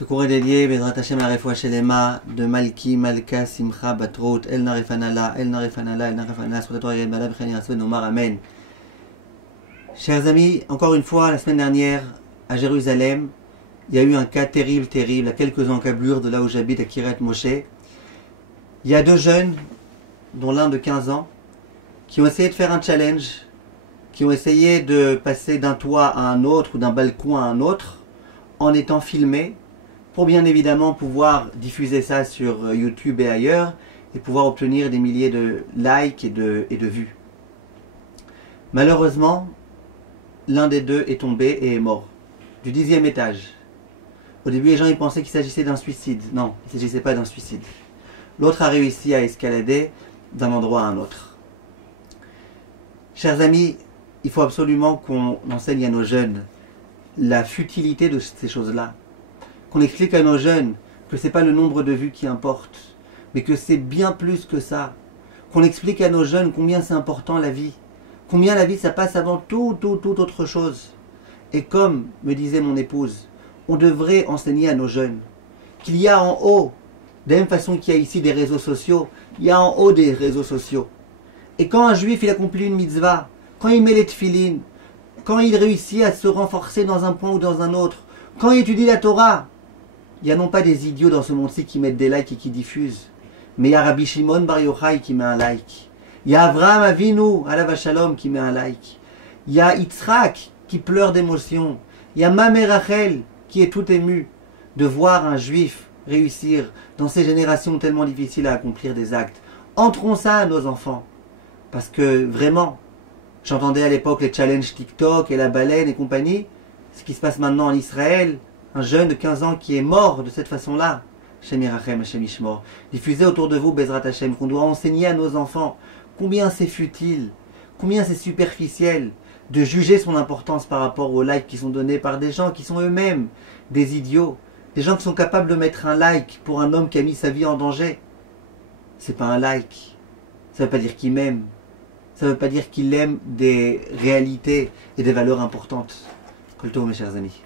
Ce cours est dédié, Bezrat Hashem, à la Refoua Shelema, de Malki, Malka, Simcha, Batrot, El Narefanala, El Narefanala, El Narefanala, Sotator Yel Bala, Bechani Rassoud, Nomar, Amen. Chers amis, encore une fois, la semaine dernière, à Jérusalem, il y a eu un cas terrible, à quelques encablures de là où j'habite, à Kiryat Moshe. Il y a deux jeunes, dont l'un de 15 ans, qui ont essayé de faire un challenge, qui ont essayé de passer d'un toit à un autre ou d'un balcon à un autre, en étant filmés, pour bien évidemment pouvoir diffuser ça sur YouTube et ailleurs, et pouvoir obtenir des milliers de likes et de vues. Malheureusement, l'un des deux est tombé et est mort, du 10e étage. Au début, les gens ils pensaient qu'il s'agissait d'un suicide. Non, il ne s'agissait pas d'un suicide. L'autre a réussi à escalader d'un endroit à un autre. Chers amis, il faut absolument qu'on enseigne à nos jeunes la futilité de ces choses-là. Qu'on explique à nos jeunes que ce n'est pas le nombre de vues qui importe, mais que c'est bien plus que ça. Qu'on explique à nos jeunes combien c'est important la vie. Combien la vie ça passe avant toute autre chose. Et comme me disait mon épouse, on devrait enseigner à nos jeunes qu'il y a en haut, de la même façon qu'il y a ici des réseaux sociaux, il y a en haut des réseaux sociaux. Et quand un juif il accomplit une mitzvah, quand il met les tefilines, quand il réussit à se renforcer dans un point ou dans un autre, quand il étudie la Torah, il n'y a non pas des idiots dans ce monde-ci qui mettent des likes et qui diffusent, mais il y a Rabbi Shimon Bar Yochai qui met un like. Il y a Avraham Avinu, alav shalom, qui met un like. Il y a Yitzhak qui pleure d'émotion. Il y a Mamé Rachel qui est tout ému de voir un juif réussir dans ces générations tellement difficiles à accomplir des actes. Entrons ça à nos enfants. Parce que vraiment, j'entendais à l'époque les challenges TikTok et la baleine et compagnie. Ce qui se passe maintenant en Israël, un jeune de 15 ans qui est mort de cette façon-là. Hashem Yirachem, Hashem Yishmor. Diffusez autour de vous, Bezrat Hashem, qu'on doit enseigner à nos enfants combien c'est futile, combien c'est superficiel de juger son importance par rapport aux likes qui sont donnés par des gens qui sont eux-mêmes des idiots. Des gens qui sont capables de mettre un like pour un homme qui a mis sa vie en danger. C'est pas un like. Ça veut pas dire qu'il m'aime. Ça veut pas dire qu'il aime des réalités et des valeurs importantes. Kol tov, mes chers amis.